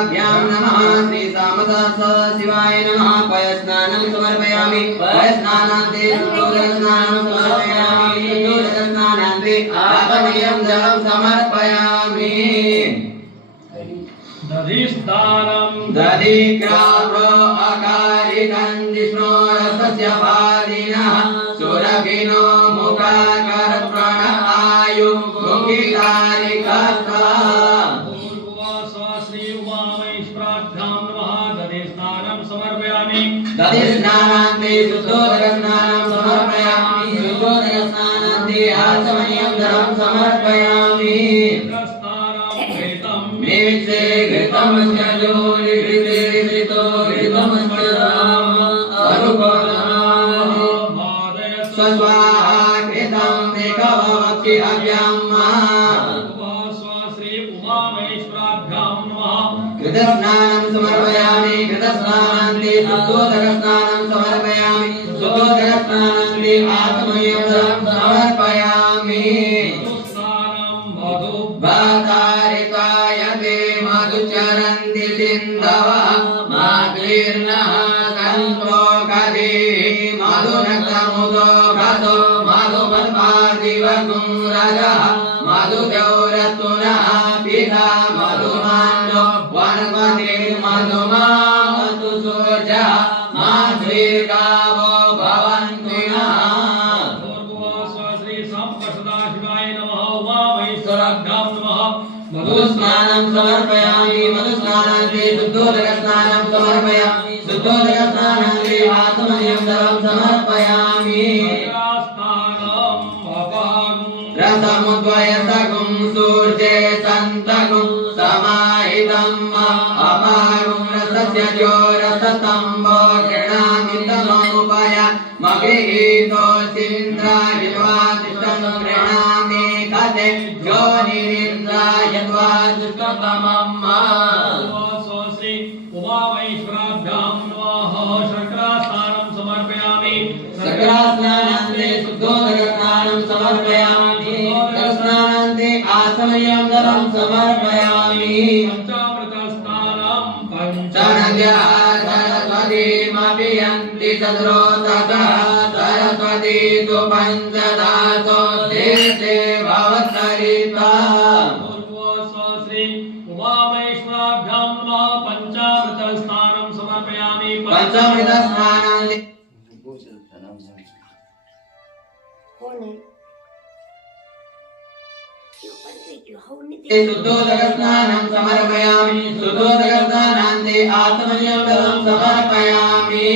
श्रीभ्यां नमः श्री सामदासशिवाय नमः पयस्नानं समर्पयामि पयस्नानान्ते शुद्धोदकस्नानं समर्पयामि शुद्धोदकस्नानान्ते आत्मयं जलं समर्पयामि दधिस्तानं दधिक्राप्रो अकारिकं जिष्णोरसस्य पादिनः सुरभिनो मुखाकरप्रण आयु मुखिकारिकत्वा दधिस्नानान्ते शुद्धोदकस्नानं समर्पयामि शुद्धोदकस्नानान्ते आत्मयं जलं समर्पयामि निविक्षे घृतं स्यजो निवृते श्रितो घृतं स्यजाम अनुपदनाम स्वस्वाहा घृतं मेघवक्षि अव्याम घृतस्नानं समर्पयामि घृतस्नानान्ते शुद्धोदकस्नानं समर्पयामि शुद्धोदकस्नानान्ते आत्मयं जलं समर्पयामि मधुभातारिकायते मधुचरन्ति सिन्धवः माग्लीर्नः सन्तोषधे मधुनक्तमुदो घतो मधुपद्मादिवकुंरजः मधुगौरतुनः पिता मधुमान्यो वनपतिर्मधुमामतु सूर्यः माध्वीर्गावो भवन्तु नः मधुस्नानं समर्पयामि मधुस्नानान्ते शुद्धोदकस्नानं समर्पयामि शुद्धोदकस्नानान्ते आत्मयं जलं समर्पयामि रसमुद्वयसकुं सूर्ये सन्तकुं समाहितम् अपारुं रसस्य जोरसतम्बो गृणामितममुपय मगृहीतो सिन्द्रायित्वादिष्टं गृणामि कथे योनिरिन्द्रायत्वादिष्टतमम् श्री उमामहेश्वराभ्यां नमः शर्करास्नानं समर्पयामि शर्करास्नानान्ते शुद्धोदकस्नानं समर्पयामि शुद्धोदकस्नानान्ते आत्मयं जलं समर्पयामि पंचामृतस्नानं पंचनद्या सरस्वतीमपि यन्ति चतुरोदकः सरस्वती तु पञ्चदासो देशे भवत्सरिता श्री उमामहेश्वराभ्यां नमः पंचामृतस्नानं समर्पयामि पंचामृतस्नानान्ते शुद्धोदकस्नानं समर्पयामि शुद्धोदकस्नानान्ते आत्मयं जलं समर्पयामि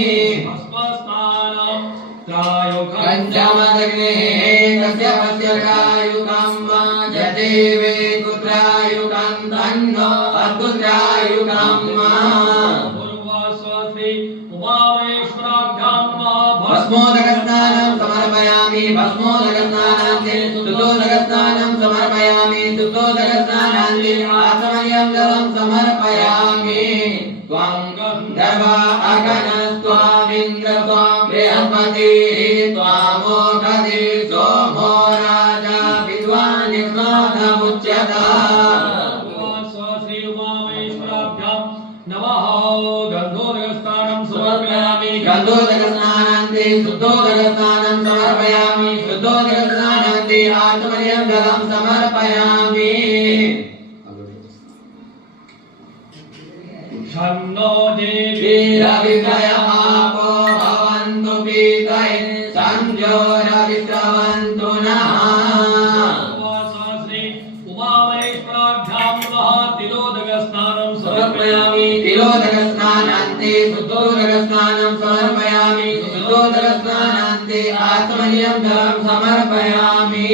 पञ्चमदग्नेः कस्य पश्यकायुकं यदेवे कुत्रायुकं तन्नो अकुत्रायुकं भस्मोदकस्नानं समर्पयामि भस्मोदकस्नानान्ते शुद्धोदकस्नानं समर्पयामि शुद्धोदकस्नानान्ते आत्मयं जलं समर्पयामि त्वं गन्धर्वा अगणस्त्वामिन्द्र त्वां बृहस्पतिः त्वामोषधि सोमो राजा विद्वान् स्नानमुच्यते श्री उमामहेश्वराभ्यां नमः गन्धोदकस्नानं समर्पयामि गन्धोदकस्नानान्ते शुद्धोदकस्नानं समर्पयामि शुद्धोदकस्नानान्ते आत्मयं जलं समर्पयामि छन्नो देवी रविषय आपो भवन्तु पीतये संजोरविश्रवन्तु नः श्री उमामहेश्वराभ्यां नमः तिलोदकस्नानं समर्पयामि तिलोदकस्नानान्ते शुद्धोदकस्नानं समर्पयामि शुद्धोदकस्नानान्ते आत्मयं जलं समर्पयामि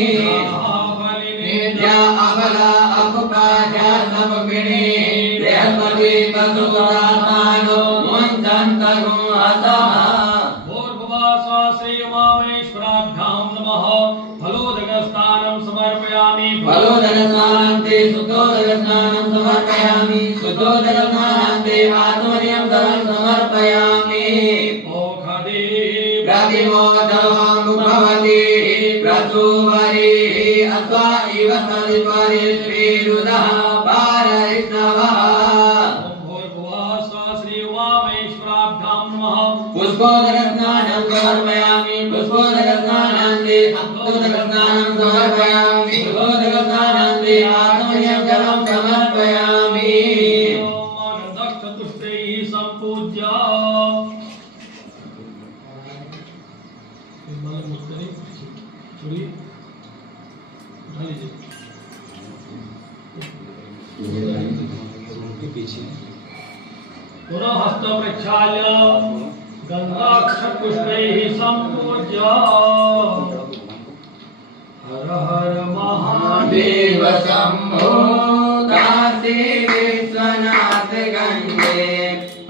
या अबला अकुपाजा सबपिणी बृहस्पति पशुरात्मानो मुञ्चन्तगो असः श्री उमामहेश्वराभ्यां नमः फलोदकस्नानं समर्पयामि फलोदकस्नानान्ते शुद्धोदकस्नानं समर्पयामि शुद्धोदकस्नानान्ते आत्मयं जलं समर्पयामि प्रतिमोदवामुपवति प्रचुवरि अस्वा इव सदित्वरिष्वीरुदः पारयिष्णवः पुष्पोदकस्नानं समर्पयामि पुष्पोदकस्नानान्ते अन्तोदकस्नानं समर्पयामि पुष्पोदकस्नानान्ते आत्मनियं जलं समर्पयामि पुनः हस्त प्रक्षाल्य गंधाक्षपुष्पैः सम्पूज्य हर हर महादेव देव शंभो काशी विश्वनाथ गंगे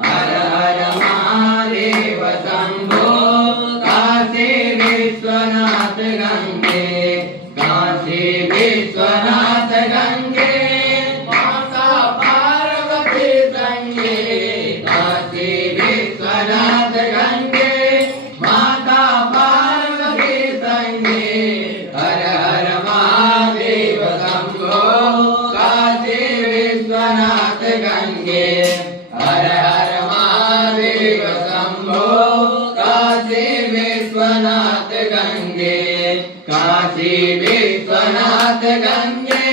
हर हर महादेव शंभो काशी विश्वनाथ गंगे काशी विश्वनाथ गंगे माता पार्वती संगे काशी विश्वनाथ गंगे माता पार्वती संगे हर हर महादेव शंभो काशी विश्वनाथ गंगे हर हर महादेव शंभो काशी विश्वनाथ गंगे काशी विश्वनाथ गंगे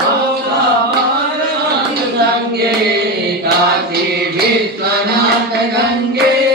माता पार्वती संगे काशी विश्वनाथ गंगे